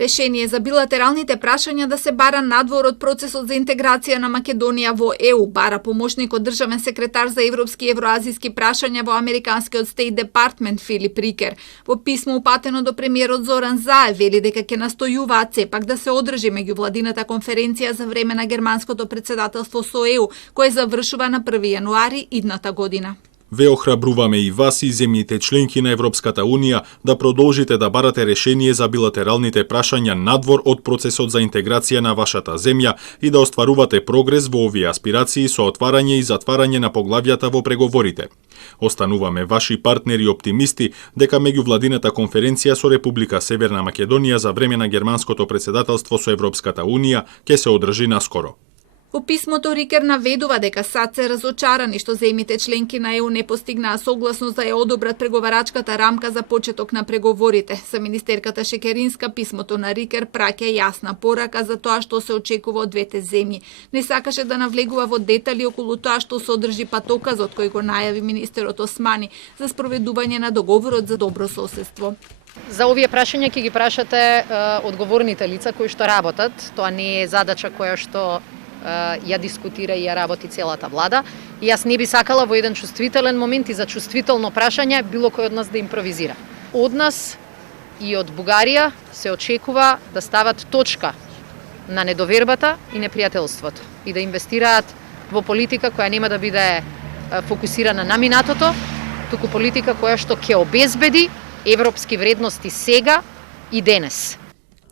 Решение за билатералните прашања да се бара надвор од процесот за интеграција на Македонија во ЕУ бара помошникот државен секретар за европски и евроазиски прашања во американскиот State Department Филип Рикер. Во писмо упатено до премиерот Зоран Заев вели дека ќе настојуваат сепак да се одржи меѓувладината конференција за време на германското претседателство со ЕУ, кој завршува на 1 јануари идната година. Ве охрабруваме и вас и земјите членки на Европската Унија да продолжите да барате решение за билатералните прашања надвор од процесот за интеграција на вашата земја и да остварувате прогрес во овие аспирации со отварање и затварање на поглавјата во преговорите. Остануваме ваши партнери оптимисти дека меѓувладината конференција со Република Северна Македонија за време на германското претседателство со Европската Унија ќе се одржи наскоро. Во писмото Рикер наведува дека САД се разочарани што земјите членки на ЕУ не постигнаа согласност да ја одобрат преговарачката рамка за почеток на преговорите. За министерката Шекеринска писмото на Рикер праќа јасна порака за тоа што се очекува од двете земји. Не сакаше да навлегува во детали околу тоа што содржи патоказот кој го најави министерот Османи за спроведување на договорот за добро соседство. За овие прашања ќе ги прашате одговорните лица кои што работат. Тоа не е задача која што ја дискутира и ја работи целата влада. И јас не би сакала во еден чувствителен момент и за чувствително прашање било кој од нас да импровизира. Од нас и од Бугарија се очекува да стават точка на недовербата и непријателството и да инвестираат во политика која нема да биде фокусирана на минатото, туку политика која што ќе обезбеди европски вредности сега и денес.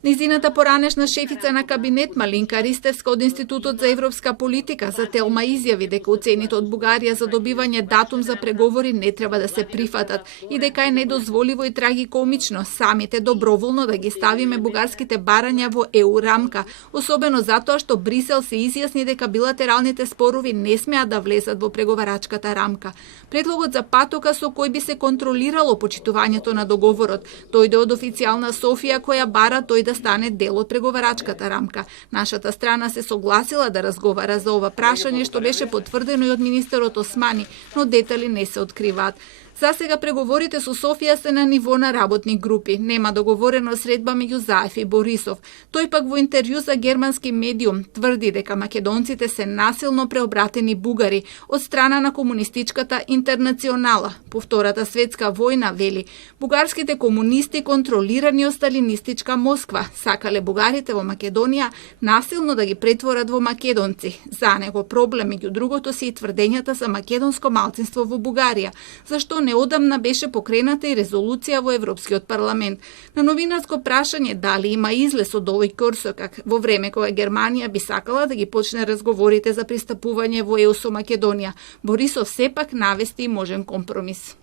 Низината поранешна шефица на кабинет Малинка Ристевска од Институтот за европска политика за Телма изјави дека уцените од Бугарија за добивање датум за преговори не треба да се прифатат и дека е недозволиво и трагикомично самите доброволно да ги ставиме бугарските барања во ЕУ рамка, особено затоа што Брисел се изјасни дека билатералните спорови не смеат да влезат во преговарачката рамка. Предлогот за патока со кој би се контролирало почитувањето на договорот дојде од официјална Софија која бара тој да стане дел од преговарачката рамка. Нашата страна се согласила да разговара за ова прашање што беше потврдено и од министерот Османи, но детали не се откриваат. За сега преговорите со Софија се на ниво на работни групи. Нема договорено средба меѓу Заев и Борисов. Тој пак во интервју за германски медиум тврди дека македонците се насилно преобратени бугари од страна на комунистичката интернационала. По Втората светска војна, вели, бугарските комунисти контролирани од сталинистичка Москва сакале бугарите во Македонија насилно да ги претворат во македонци. За него проблем меѓу другото се и тврдењата за македонско малцинство во Бугарија, зашто неодамна беше покрената и резолуција во Европскиот парламент. На новинарско прашање дали има излез од овој корсокак во време кога Германија би сакала да ги почне разговорите за пристапување во ЕУ со Македонија, Борисов сепак навести можен компромис.